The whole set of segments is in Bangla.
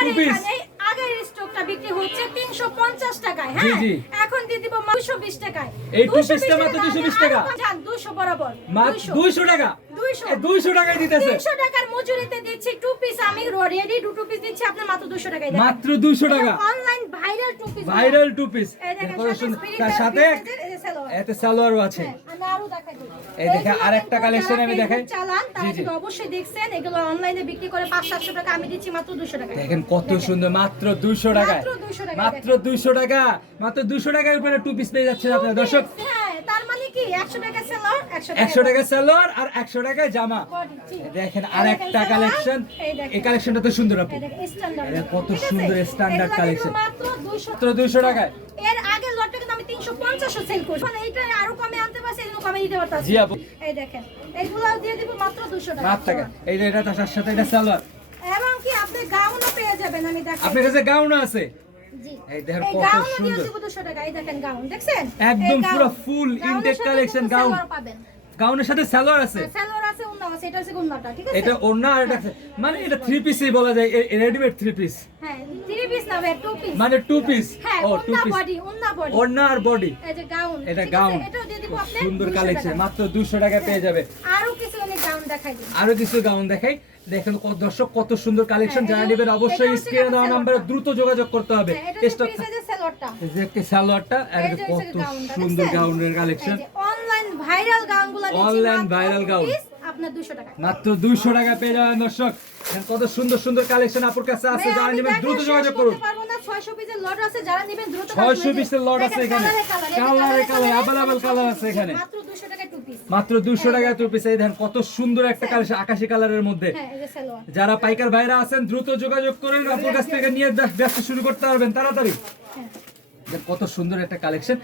আমার এখানে আগের স্টকটা বিক্রি হচ্ছে 350 টাকায় হ্যাঁ? এখন দিয়ে দিব 220 টাকায়। এই 220 piece মাত্র 220 টাকা। জান 200 বরাবর মাত্র 200 টাকা? 200 টাকায় দিতেছে। 300 টাকার মজুরিতে দিচ্ছি টু পিস আমি রেডি টু পিস দিচ্ছি আপনার মাত্র 200 টাকায় মাত্র দুইশো টাকা। Online viral two piece viral two piece সাথে এতে সালোয়ারও আছে। হ্যাঁ, আমি আরও দেখাই। এই এইগুলো আরেকটা যারা আমি দেখাই। চালান তারা জি, জি। কিন্তু অবশ্যই দেখছেন এগুলো অনলাইনে বিক্রি করে 500 টাকা আমি দিচ্ছি মাত্র 200 টাকা। দেখেন কত সুন্দর মাত্র মাত্র 200 টাকায় মাত্র দেখেন। দুইশো টাকা মাত্র দুইশো টাকার উপরে টু পিস পেয়ে যাচ্ছেন আপনার। দর্শক হ্যাঁ মানে কি? 100 টাকা সেলর 100 টাকা একশো টাকা সালোয়ার আর একশো টাকায় জামা। দেখেন আর একটা কালেকশন এই কালেকশনটা তো সুন্দর আপু। কত সুন্দর 200 মাত্র দুইশো টাকায় এর আগের লটটা কিন্তু আমি 350 সেল করছি। মানে এইটা আরও কমে আনতে পারছি এজন্য কমে দিতে পারতাছি জি আপু। এই দেখেন দিয়ে দিব মাত্র 200 টাকা। টাকা। এই যে এটা তার সাথে এটা সালোয়ার এবং কি আপনি গাউনও পেয়ে যাবেন আমি আপনার কাছে গাউন আছে? এই দেখেন কত সুন্দর। 200 টাকা। এই দেখেন গাউন দেখছেন? একদম পুরো গাউন। পাবেন। গাউনের সাথে সালোয়ার আছে? সালোয়ার আছে উন্না আছে এটা হচ্ছে গুন্নাটা ঠিক আছে? এটা অন্য আর এটা মানে এটা থ্রি পিসই বলা যায় রেডিমেড থ্রি পিস হ্যাঁ টু পিস মানে টু পিস হ্যাঁ ও টু পিস বডি বডি অন্য আর বডি এই যে গাউন এটা গাউন এটাও দিয়ে দিব আপনি সুন্দর কালেকশন মাত্র দুশো টাকা পেয়ে যাবে। আরও কিছু গাউন দেখাই দিই। আরও কিছু গাউন দেখাই। দেখেন কত দর্শক কত সুন্দর কালেকশন হ্যাঁ, যারা নেবেন অবশ্যই স্ক্রিনে দেওয়া নাম্বারে দ্রুত যোগাযোগ করতে হবে। হ্যাঁ, স্টক সালোয়ারটা। যে একটা সালোয়ারটা আর কত সুন্দর গাউনের কালেকশন অনলাইন ভাইরাল গাউনগুলো মাত্র viral two গাউন। আপনার 200 টাকা। মাত্র দুইশো টাকা পেয়ে যাবেন দর্শক। কত সুন্দর সুন্দর কালেকশন আপুর কাছে আছে যারা নেবেন দ্রুত যোগাযোগ করুন। পারব না, 600 পিসের লট আছে, যারা নিবেন দ্রুত ছয়শো কালেকশন পিসের লট আছে এখানে। কালারে কালার, এই কালারে আছে এখানে। মাত্র 200 টাকায় two piece। মাত্র দুশো টাকা টু পিস এই দেখেন কত সুন্দর একটা কালেকশন আকাশি কালারের মধ্যে। হ্যাঁ। যারা পাইকার ভাইরা আছেন দ্রুত যোগাযোগ করেন আপনার কাছ থেকে নিয়ে ব্যবসা শুরু করতে পারবেন তাড়াতাড়ি। হ্যাঁ। দেখেন কত সুন্দর একটা কালেকশন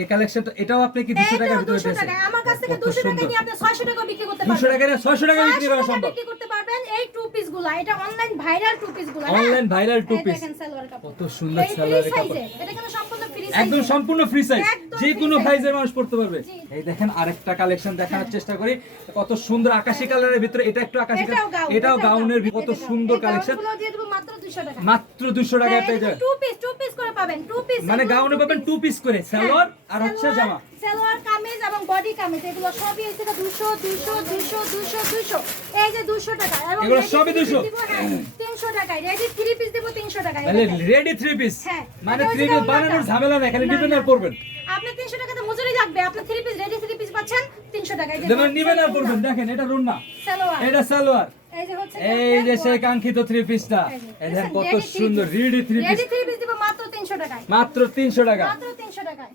এই কালেকশনটা এটাও আপনি কি দুশো টাকার ভিতরে 200 পেয়েছেন? আমার কাছ থেকে 200 টাকা নিয়ে আপনি 600 টাকা বিক্রি করতে পারবেন। টাকা না ছয়শো টাকা বিক্রি করা সম্ভব। বিক্রি করতে পারবেন এই টু পিসগুলা। এটা অনলাইন ভাইরাল টু পিসগুলা হ্যাঁ? এই দেখেন সালোয়ার কাপড়। কত সুন্দর size কাপড়। এটা কিন্তু সম্পূর্ণ ফ্রি সাইজ একদম সম্পূর্ণ ফ্রি সাইজ যে কোনো সাইজের মানুষ পড়তে পারবে। এই দেখেন আরেকটা কালেকশন দেখানোর চেষ্টা করি। কত সুন্দর আকাশি কালারের ভিতরে এটা একটু আকাশি এটাও গাউনের কত সুন্দর কালেকশন দিয়ে দেব মাত্র 200 টাকা। মাত্র দুশো টাকায় পেয়ে যাবে। টু পিস টু পিস পাবেন টু পিস মানে গাউনে পাবেন টু পিস করে সালোয়ার আর হচ্ছে জামা। সালোয়ার কামিজ এবং বডি কামিজ এগুলো সবই হচ্ছে 200 200 200 200 200 এই যে 200 টাকা এবং এগুলো সবই three 200 হ্যাঁ, 300 টাকায়। রেডি 3 পিস দেব 300 টাকায়। মানে রেডি থ্রি পিস হ্যাঁ, মানে থ্রি পিস বানানোর ঝামেলা নাই খালি না, নিবেন আর পরবেন। আপনি 300 টাকাতে মজুরি লাগবে আপনি 3 পিস রেডি 3 পিস পাচ্ছেন 300 টাকায়। যেমন নিবেন আর পরবেন দেখেন এটা রুন্না। সালোয়ার। এটা সালোয়ার। এই যে সেই কাঙ্ক্ষিত থ্রি পিসটা এই দেখেন কত সুন্দর ready three piece ready 3 piece দিব মাত্র 300 টাকায়। মাত্র তিনশো টাকা। মাত্র 300 টাকায়।